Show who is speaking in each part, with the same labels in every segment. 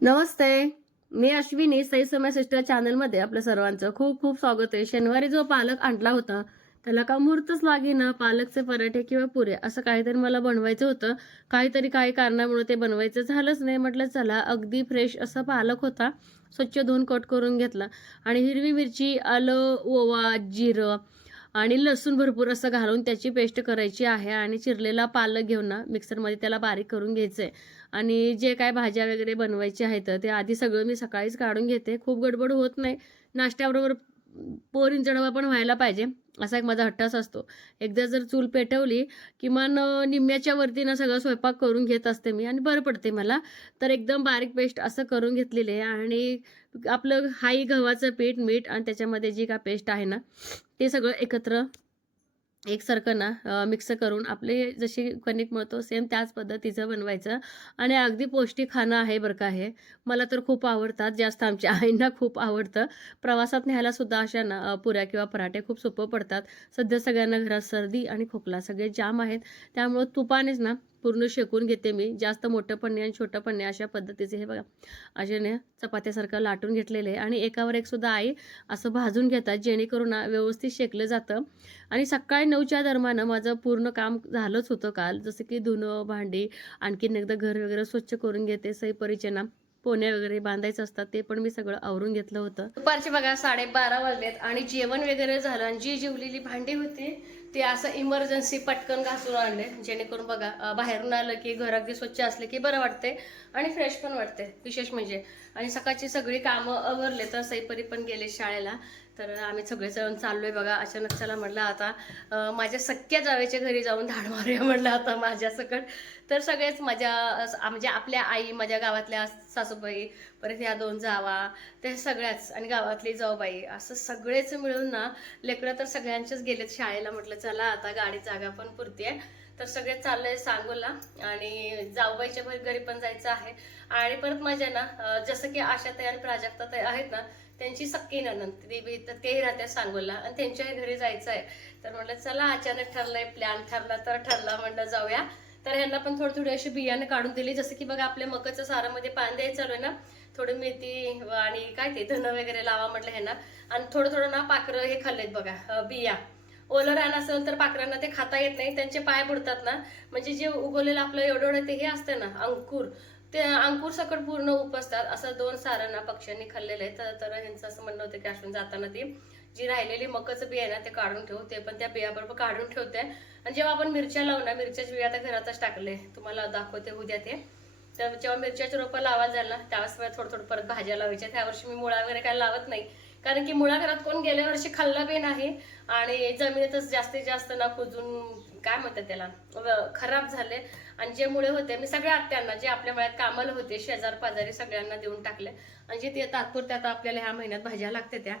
Speaker 1: नमस्ते. मी अश्विनी सई समय सिस्टर चॅनलमध्ये आपल्या सर्वांचं खूप खूप स्वागत आहे. शनिवारी जो पालक आणला होता त्याला का मुहूर्तच लागेना पालकचे पराठे किंवा पुरे असं काहीतरी मला बनवायचं होतं. काहीतरी काही कारणामुळे ते बनवायचं झालंच नाही. म्हटलं चला अगदी फ्रेश असा पालक होता स्वच्छ धुवून कट करून घेतला. आणि हिरवी मिरची आलं ओवा जिरं आणि लसूण भरपूर असं घालून त्याची पेस्ट करायची आहे आणि चिरलेला पालक घेऊन ना मिक्सरमध्ये त्याला बारीक करून घ्यायचं आहे आणि जे काय भाज्या वगैरे बनवायचे आहेत ते आधी सगळं मी सकाळीच काढून घेते. खूप गडबड होत नाही. नाश्त्याबरोबर पोरीन जडवा पण व्हायला पाहिजे असा एक माझा हट्टाच असतो. एकदा जर चूल पेटवली किमान अं, निम्म्याच्या वरती ना सगळं स्वयंपाक करून घेत असते मी आणि बरं पडते मला. तर एकदम बारीक पेस्ट असं करून घेतलेली आहे आणि आपलं हाई गव्हाचं पीठ मीठ आणि त्याच्यामध्ये जी काय पेस्ट आहे ना ते सगळं एकत्र एकसारखं ना मिक्स करून आपले जशी कणिक मळतो सेम त्याच पद्धतीचं बनवायचं. आणि अगदी पौष्टिक खाणं आहे बरं का हे. मला तर खूप आवडतात जास्त आमच्या आईंना खूप आवडतं. प्रवासात न्यायला सुद्धा अशा ना पुऱ्या किंवा पराठे खूप सोपं पडतात. सध्या सगळ्यांना घरात सर्दी आणि खोकला सगळे जाम आहेत. त्यामुळं तुपानेच ना पूर्ण शेकून घेते मी. जास्त मोठं पण नाही आणि छोटं पण नाही अशा पद्धतीचे हे बघा. अशाने चपात्यासारखं लाटून घेतलेले आणि एकावर एक सुद्धा आई असं भाजून घेतात जेणेकरून ना व्यवस्थित शेकलं जातं. आणि सकाळी नऊच्या दरम्यान माझं पूर्ण काम झालंच होतं काल. जसं की धुणं भांडी आणखीन एकदा घर वगैरे स्वच्छ करून घेते. सईपरीचना पोण्या वगैरे बांधायचं असतात ते पण मी सगळं आवरून घेतलं होतं. दुपारचे बघा साडेबारा वाजलेत आणि जेवण वगैरे झालं आणि जी जेवलेली भांडी होती ते असं इमर्जन्सी पटकन घासून आणले. जेणेकरून बघा बाहेरून आलं की घर अगदी स्वच्छ असले की बरं वाटते आणि फ्रेश पण वाटते विशेष म्हणजे. आणि सकाळची सगळी कामं आवरले तर सईपरी पण गेले शाळेला. तर आम्ही सगळेजण आहे बघा. अचानक चला म्हटलं आता माझ्या सख्या जावेच्या घरी जाऊन धाड मारूया म्हटलं आता माझ्या सकट तर सगळेच माझ्या म्हणजे आपल्या आई माझ्या गावातल्या सासूबाई परत ह्या दोन जावा त्या सगळ्याच आणि गावातली जाऊबाई असं सगळेच मिळून ना लेकरं तर सगळ्यांचेच गेलेत शाळेला. म्हटलं चला आता गाडी जागा पण पुरती आहे तर सगळे चाललंय सांगोला आणि जाऊबाईच्या घरी पण जायचं आहे. आणि परत माझ्या ना जसं की आशाताई आणि प्राजक्ता तयार आहेत ना त्यांची सक्की ननंद ते बी- तर ते राहतात सांगोला. आणि त्यांच्याही घरी जायचं आहे तर म्हटलं चला अचानक ठरलंय प्लॅन ठरला तर ठरला म्हटलं जाऊया. तर ह्यांना पण थोडी थोडी अशी बियाणं काढून दिली. जसं की बघा आपल्या मकाचं सारामध्ये पाणी द्यायचं चालू आहे ना. थोडी मेथी आणि काय ते धन वगैरे लावा म्हटलं ह्यांना. आणि थोडं थोडं ना पाखरं हे खाल्लेत बघा बिया. ओलं रान असेल तर पाखरांना ते खाता येत नाही. त्यांचे पाय बुडतात ना. म्हणजे जे उगवलेलं आपलं एवढं एवढं ते हे असतं ना अंकुर. ते अंकुर सकट पूर्ण उपसतात असं दोन सारं ना पक्ष्यांनी खाल्लेलं आहे. तर तर ह्यांचं असं म्हणणं होतं की असून जाताना ती जी राहिलेली मकाचं बिया आहे ना ते काढून ठेवू. ते पण त्या बियाबरोबर काढून ठेवते. आणि जेव्हा आपण मिरच्या लावू ना मिरच्याच्या बिया आता घरातच टाकले. तुम्हाला दाखवते उद्या ते. तर जेव्हा मिरच्याचे रोपं लावायला झाला त्यावेळेस मला थोडं थोडं परत भाज्या लावायच्या. त्या वर्षी मी मुळा वगैरे काय लावत नाही. कारण की मुळा घरात कोण गेल्या वर्षी खाल्ला बी नाही. आणि जमिनीतच जास्तीत जास्त ना कुजून काय म्हणतात त्याला? खराब झाले. आणि जे मुळे होते मी सगळ्या आत्यांना जे आपल्या मळ्यात कामाला होते शेजार पाजारी सगळ्यांना देऊन टाकले. आणि जे ते तात्पुरत्या आता आपल्याला ह्या महिन्यात भाज्या लागते त्या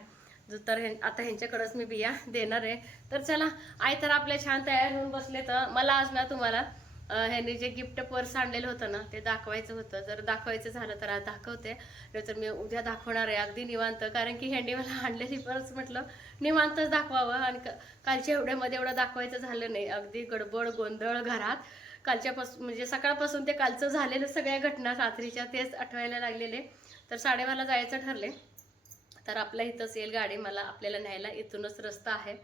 Speaker 1: तर ह्यां- आता ह्यांच्याकडंच मी बिया देणार आहे. तर चला आई तर आपल्या छान तयार होऊन बसले तर मला आज ना तुम्हाला ह्यांनी जे गिफ्ट पर्स आणलेलं होतं ना ते दाखवायचं होतं. जर दाखवायचं झालं तर आज दाखवते. तर मी उद्या दाखवणार आहे अगदी निवांत. कारण की ह्यांनी मला आणलेली पर्स म्हटलं निवांतच दाखवावं. आणि क- कालच्या एवढ्यामध्ये एवढं दाखवायचं झालं नाही. अगदी गडबड गोंधळ घरात. कालच्यापासून म्हणजे सकाळपासून ते कालचं झालेलं सगळ्या घटना रात्रीच्या तेच आठवायला लागलेले. तर साडेबारा जायचं ठरले. तर आपल्या इथंच येईल गाडी मला आपल्याला न्यायला. इथूनच रस्ता आहे.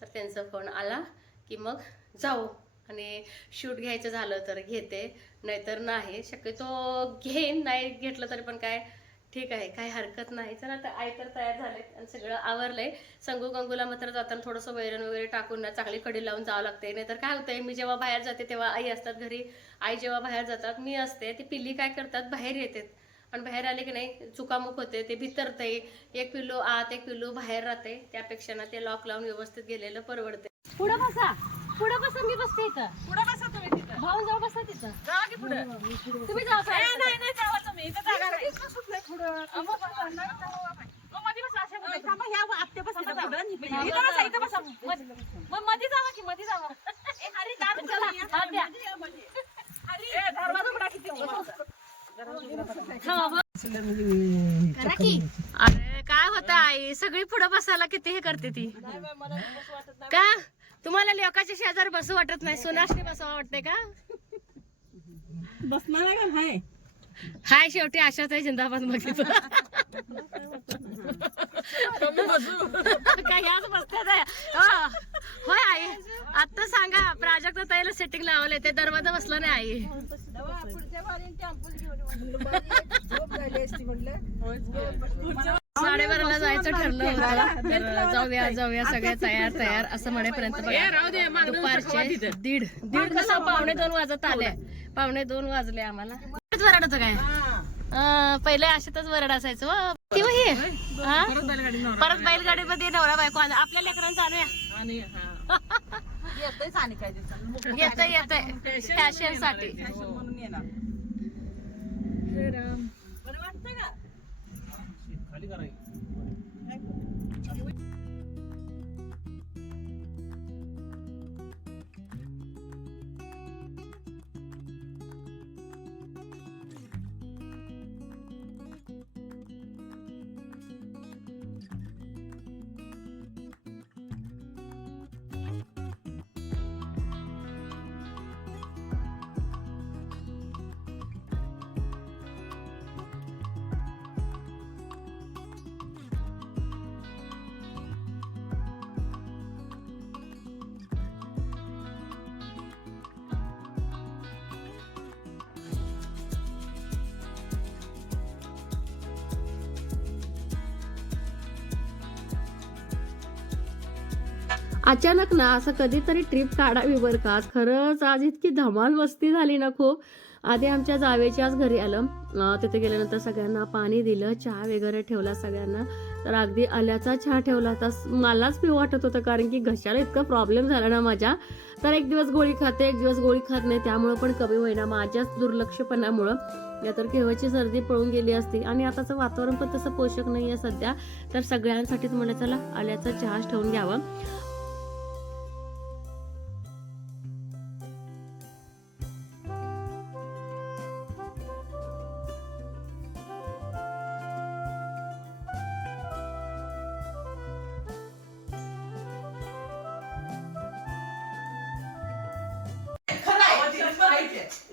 Speaker 1: तर त्यांचा फोन आला की मग जाऊ आणि शूट घ्यायचं झालं तर घेते. नाहीतर नाही. शक्यतो घेईन नाही घेतलं तरी पण काय ठीक आहे काही हरकत नाही. चला आता आई तर तयार झाले आणि सगळं आवरलंय. संगू गंगूला मात्र जाताना थोडंसं वैरण वगैरे टाकून ना चांगली कडी लावून जावं लागते नाहीतर काय होतंय मी जेव्हा बाहेर जाते तेव्हा आई असतात घरी. आई जेव्हा बाहेर जातात मी असते. ती पिल्ली काय करतात बाहेर येतात. आणि बाहेर आले की नाही चुकामुक होते ते भितरते एक पिल्लू आत एक पिल्लू बाहेर राहते. त्यापेक्षा ना ते लॉक लावून व्यवस्थित गेलेलं परवडते पुढं बसा. पुढं बसा मी बसते इथं.
Speaker 2: पुढं बसा तुम्ही तिथं.
Speaker 1: भाऊ जाऊ बसा तिथं.
Speaker 2: जावा की पुढं.
Speaker 1: तुम्ही जाऊ
Speaker 2: मध्ये जावा की मध्ये जावा
Speaker 1: अरे काय होतं आई? सगळी पुढं बसायला किती हे करते ती? का? तुम्हाला लोकांच्या शेजार बसू वाटत नाही सोनाशने बसावं वाटतंय का?
Speaker 2: बसणार का? नाही
Speaker 1: हाय शेवटी आशाच आहे जिंदाबाद बघितलं. काय याच बसतात आहे. हो. होय आई. आता सांगा प्राजक्त ताईला सेटिंग लावले ते दरवाजा बसला नाही आई. साडेबाराला जायचं ठरलं होतं. तर जाऊया जाऊया सगळे तयार तयार असं म्हणेपर्यंत बघा, दुपारचे दीड दीड कसं पावणे दोन वाजत आले. पावणे दोन वाजले आम्हाला. तेच वरड होतं काय? पहिले अशातच वरड असायचं हो. ती हो ही. हा? परत बैलगाडीमध्ये नवरा बायको आला. आपल्या लेकरांचा आणूया येत येत फॅशनसाठी. खाली करायची. अचानक ना असं कधीतरी ट्रिप काढावी बरं का. खरंच आज इतकी धमाल मस्ती झाली ना खूप. आधी आमच्या जावेची आज घरी आलं. तिथे गेल्यानंतर सगळ्यांना पाणी दिलं चहा वगैरे ठेवला सगळ्यांना. तर अगदी आल्याचा चहा ठेवला तर मलाच पिऊ वाटत होतं कारण की घशाला इतका प्रॉब्लेम झाला ना माझ्या. तर एक दिवस गोळी खाते एक दिवस गोळी खात नाही. त्यामुळं पण कमी होईना माझ्याच दुर्लक्षपणामुळं. या तर केव्हाची सर्दी पळून गेली असती. आणि आताचं वातावरण पण तसं पोषक नाही आहे सध्या. तर सगळ्यांसाठीच म्हणलं चला आल्याचा चहाच ठेवून घ्यावा.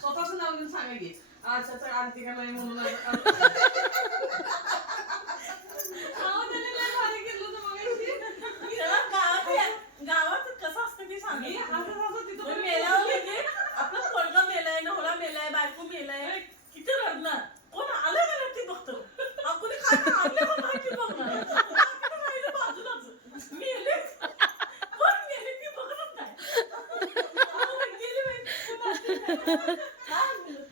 Speaker 3: स्वतःच नाव घेऊन सांगायची आशाचं आरती का नाही म्हणून
Speaker 2: गावात कसं असतं ते सांग मेल्यावर म्हणजे आपला पोरगा मेलाय नवरा मेलाय बायको मेलाय किती रडणार कोण आलं का नाही ते बघतो आपण काय आणले पण माहिती बघणार बाकीचं राहिलं बाजूलाच मेले कोण मेले ती बघतच नाही अहो, गेली बाई, कोण असते? काय म्हणलं?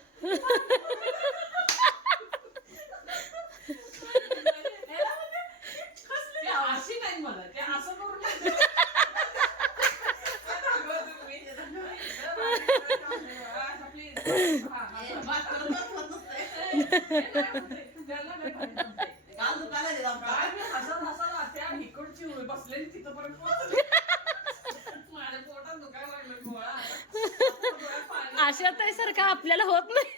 Speaker 2: याला म्हणजे कसली
Speaker 3: अशी नाही मला ते असं करून बसलेली तिथं पर्यंत पोहोचले. माझ्या पोटात दुखायला लागलं गोळा पाणी
Speaker 1: अशा ताई सारखा आपल्याला होत नाही.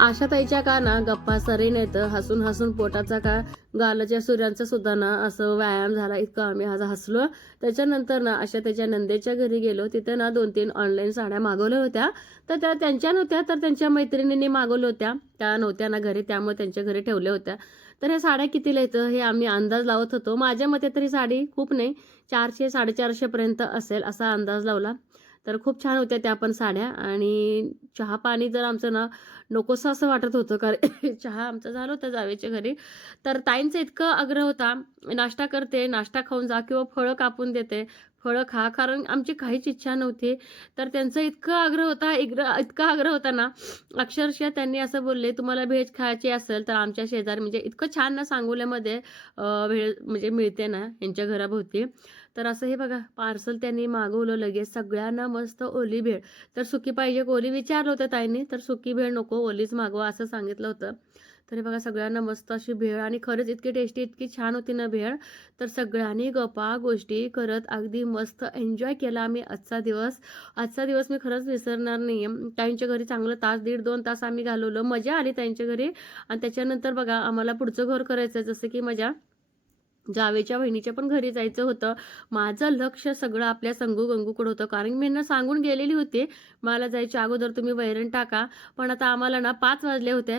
Speaker 1: आशाताईच्या का ना गप्पा सरी नाही तर हसून हसून पोटाचा का गालाच्या सूर्यांचा सुद्धा ना असं व्यायाम झाला इतकं आम्ही आज हसलो. त्याच्यानंतर ना अशा त्याच्या नंदेच्या घरी गेलो. तिथे ना दोन तीन ऑनलाईन साड्या मागवल्या होत्या. तर त्या त्यांच्या नव्हत्या तर त्यांच्या मैत्रिणींनी मागवल्या होत्या. त्या नव्हत्या ना घरी त्यामुळे त्यांच्या घरी ठेवल्या होत्या. तर ह्या साड्या कितीला येतं हे आम्ही अंदाज लावत होतो. माझ्या मते तरी साडी खूप नाही चारशे साडेचारशेपर्यंत असेल असा अंदाज लावला. तर खूप छान होत्या त्या पण साड्या. आणि चहा पाणी जर आमचं ना नकोसं असं वाटत होतं कारण चहा आमचा झालं होतं जावेच्या घरी. तर ताईंचं इतकं आग्रह होता नाश्ता करते नाश्ता खाऊन जा किंवा फळं कापून देते. फळं खा. कारण आमची काहीच इच्छा नव्हती. तर त्यांचा इतकं आग्रह होता इग्र इतका आग्रह होता ना अक्षरशः त्यांनी असं बोलले तुम्हाला व्हेज खायची असेल तर आमच्या शेजारी म्हणजे इतकं छान ना सांगोल्यामध्ये अं, व्हेज म्हणजे मिळते ना यांच्या घराभोवती. तर असं हे बघा पार्सल त्यांनी मागवलं लगेच सगळ्यांना मस्त ओली भेळ. तर सुकी पाहिजे ओली विचारलं होतं ताईंनी तर सुकी भेळ नको ओलीच मागवा असं सांगितलं होतं. तरी बघा सगळ्यांना मस्त अशी भेळ आणि खरंच इतकी टेस्टी इतकी छान होती ना भेळ. तर सगळ्यांनी गप्पा गोष्टी करत अगदी मस्त एन्जॉय केला आम्ही आजचा दिवस. आजचा दिवस मी खरंच विसरणार नाही आहे त्यांच्या घरी चांगलं तास दीड दोन तास आम्ही घालवलं. मजा आली त्यांच्या घरी. आणि त्याच्यानंतर बघा आम्हाला पुढचं घर करायचं जसं की माझ्या जावेच्या बहिणीच्या पण घरी जायचं होतं. माझं लक्ष सगळं आपल्या संगू गंगूकडे होतं. कारण मी यांना सांगून गेलेली होती मला जायच्या अगोदर तुम्ही वैरण टाका. पण आता आम्हाला ना पाच वाजले होते.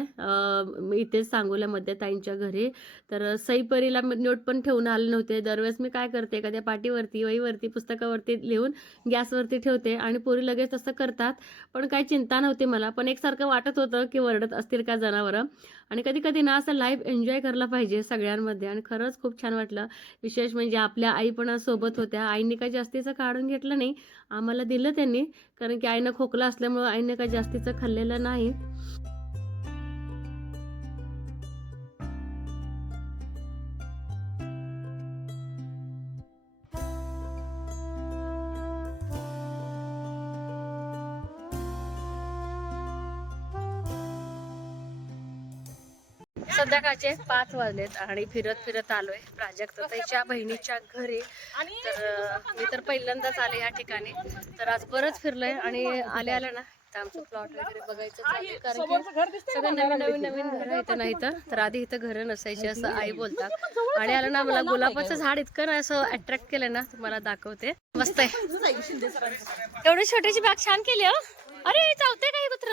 Speaker 1: इथेच सांगोल्यामध्ये ताईंच्या घरी. तर सईपरीला नोट पण ठेवून आले नव्हते. दरवेळेस मी काय करते एखाद्या पाटीवरती वहीवरती पुस्तकावरती लिहून गॅसवरती ठेवते आणि पोरी लगेच तसं करतात. पण काही चिंता नव्हती मला. पण एकसारखं वाटत होतं की वरडत असतील का जनावरं. आणि कधी कधी ना असं लाईफ एन्जॉय करायला पाहिजे सगळ्यांमध्ये. आणि खरंच खूप छान वाटलं. विशेष म्हणजे आपल्या आई पण सोबत होत्या. आईने काय जास्तीचं काढून घेतलं नाही. आम्हाला दिलं त्यांनी. कारण की आईनं खोकला असल्यामुळं आईने काय जास्तीचं खाल्लेलं नाही. संध्याकाळचे पाच वाजलेत आणि फिरत फिरत आलोय प्राजक्ताईच्या बहिणीच्या घरी. तर मी तर पहिल्यांदाच आले या ठिकाणी. तर आज बरंच फिरलंय आणि आले आले ना तर आमचं प्लॉट वगैरे बघायचं चालू. कारण की सगळं नवीन नवीन नवीन घर इथं नाही तर तर आधी इथं घरं नसायची असं आई बोलतात आणि आलं ना मला गुलाबाचं झाड इतकं ना असं अट्रॅक्ट केलं ना तुम्हाला दाखवते. मस्त आहे. एवढी छोटीशी बाग छान केली हो? अरे चावते काही कुत्र.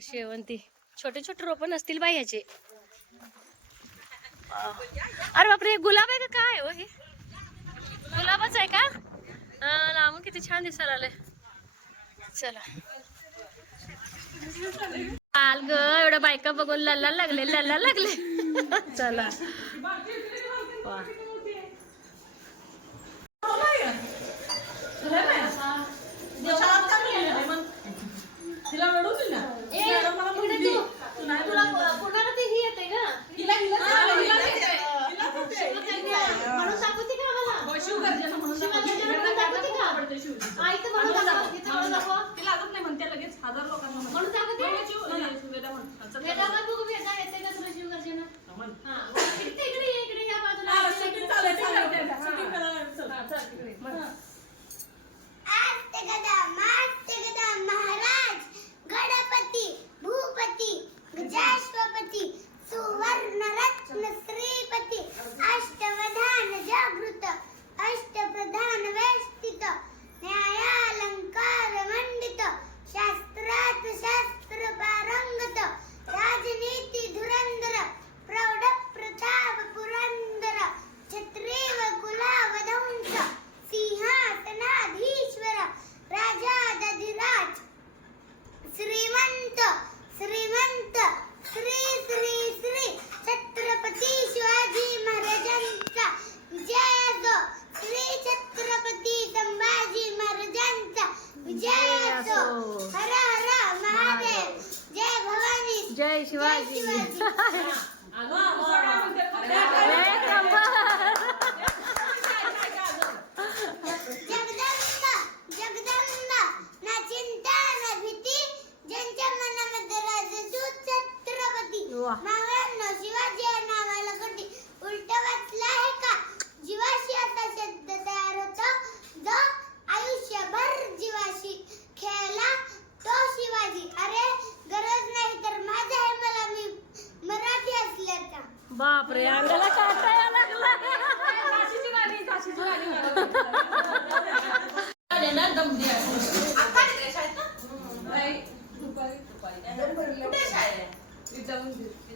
Speaker 1: शेवंती. छोटे छोटे रोपं नसतील बाई याचे. अरे बापरे गुलाब आहे का काय? हो हे. गुलाबच आहे का? अं, लांबून किती छान दिसायला आलंय चला. काल ग एवढ्या बायका बघून लल्ला लागले लल्ला लागले. चला. वा.
Speaker 3: तिला रडू दिली हिला हिला हिला. हो, शिवगर्जना म्हणून दाखवते. आवडते शिवजी. तिला अजून नाही म्हणते लगेच हजार लोकांना म्हणते. हो, शिव- नाही, नाही, शिववेदा म्हण. चल, चल. म्हण. हा, 哇！妈 Tamamdır.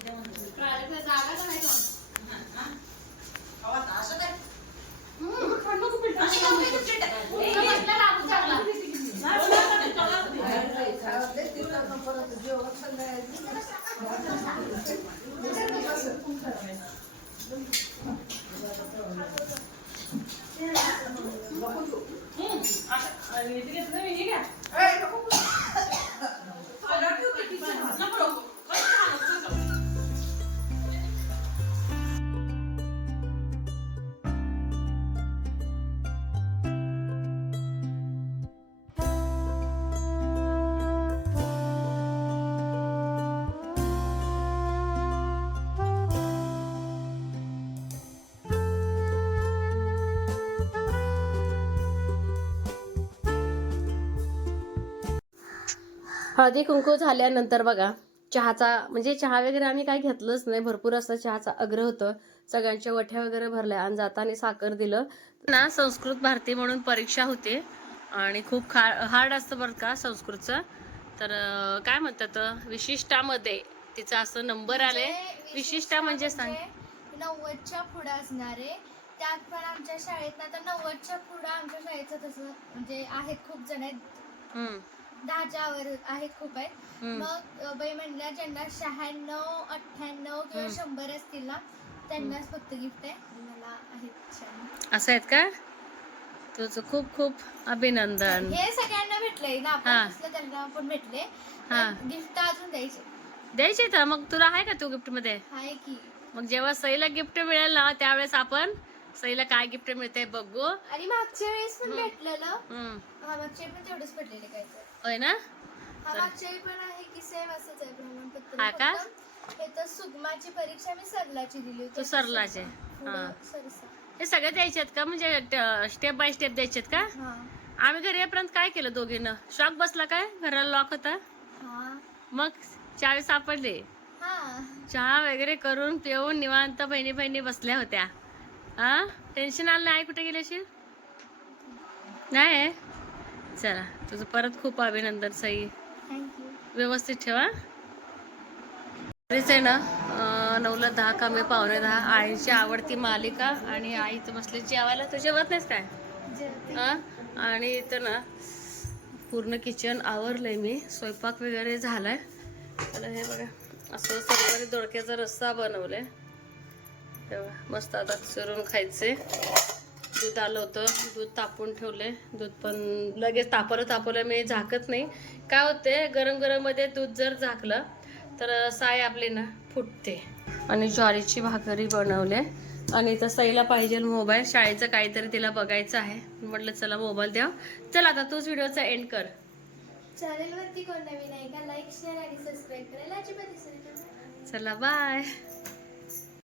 Speaker 1: हळदी कुंकू झाल्यानंतर बघा चहाचा म्हणजे चहा वगैरे आम्ही काही घेतलंच नाही. भरपूर असं चहाचा आग्रह होतं. सगळ्यांच्या वठ्या वगैरे भरल्या आणि जाताना साखर दिलं. ना संस्कृत भारती म्हणून परीक्षा होते. आणि खूप खा हार्ड असतं बरं का संस्कृतचं. तर काय म्हणतात विशिष्टामध्ये तिचा असं नंबर आले विशिष्टा म्हणजे सांग.
Speaker 4: नव्वदच्या पुढे असणारे त्यात पण आमच्या शाळेत आता नव्वदच्या पुढं आमच्या शाळेचं तसं म्हणजे आहेत खूप जण आहेत.
Speaker 1: हम्म,
Speaker 4: दहाच्या वर आहेत खूप आहेत
Speaker 1: हम्म.
Speaker 4: मग बाई म्हणल्या ज्यांना शहाण्णव अठ्ठ्याण्णव किंवा
Speaker 1: हम्म.
Speaker 4: शंभर असतील ना त्यांनाच फक्त गिफ्ट आहे आणि मला आहेत शहाण्णव.
Speaker 1: असं आहेत का तुझं खूप खूप अभिनंदन
Speaker 4: हे सगळ्यांना भेटलंय ना
Speaker 1: हा.
Speaker 4: आपण त्यांना पण भेटले
Speaker 1: हा.
Speaker 4: गिफ्ट अजून द्यायचे
Speaker 1: द्यायचे तर मग तुला आहे का तू गिफ्टमध्ये
Speaker 4: आहे की
Speaker 1: मग जेव्हा सईला गिफ्ट मिळेल ना त्यावेळेस आपण सईला काय गिफ्ट मिळते बघू
Speaker 4: आणि मागच्या वेळेस पण. भेटलेलं
Speaker 1: हम्म.
Speaker 4: हा मागच्या वेळी पण तेवढंच भेटलेले काय
Speaker 1: होय ना?
Speaker 4: हा पण आहे की सेम असंच आहे प्रमाणपत्र.
Speaker 1: हा का?
Speaker 4: हे तर सुगमाची परीक्षा मी सरलाची दिली होती.
Speaker 1: सरलाचे. हा.
Speaker 4: सरसा.
Speaker 1: हे सगळे द्यायचे आहेत का? म्हणजे स्टेप बाय स्टेप द्यायचे आहेत का?
Speaker 4: हा.
Speaker 1: आम्ही घरी येईपर्यंत काय केलं दोघीनं? शॉक बसला काय? घराला लॉक होता?
Speaker 4: हा.
Speaker 1: मग चावी सापडले.
Speaker 4: हा.
Speaker 1: चहा वगैरे करून पिऊन निवांत बहिणी बहिणी बसल्या होत्या. हा? टेन्शन आलं नाही? कुठे गेली अशी नाही? चला तुझं परत खूप अभिनंदन सई. व्यवस्थित ठेवा. तरीच आहे ना नऊला दहा कामे पावणे दहा आईची आवडती मालिका आणि आईचं बसले जेवायला तू जेवत नाहीस काय? हा? आणि इथं ना पूर्ण किचन आवरलंय मी स्वयंपाक वगैरे झालाय. तर हे बघा असं सरकारी दोडक्याचा रस्सा बनवलाय. मस्त आता चरून खायचे दूध आलं होतं. दूध तापून ठेवले दूध पण लगेच तापवलं तापवलं मी झाकत नाही. काय होते गरम गरममध्ये दूध जर झाकलं तर साय आपली ना फुटते. आणि ज्वारीची भाकरी बनवले. आणि इथं सईला पाहिजे मोबाईल. शाळेचं काहीतरी तिला बघायचं आहे. म्हटलं चला मोबाईल द्या चल आता तूच व्हिडिओचा एंड कर.
Speaker 4: चॅनल वरती कोण नवीन आहे का? लाईक शेअर आणि सबस्क्राईब करायला अजिबात
Speaker 1: चला बाय.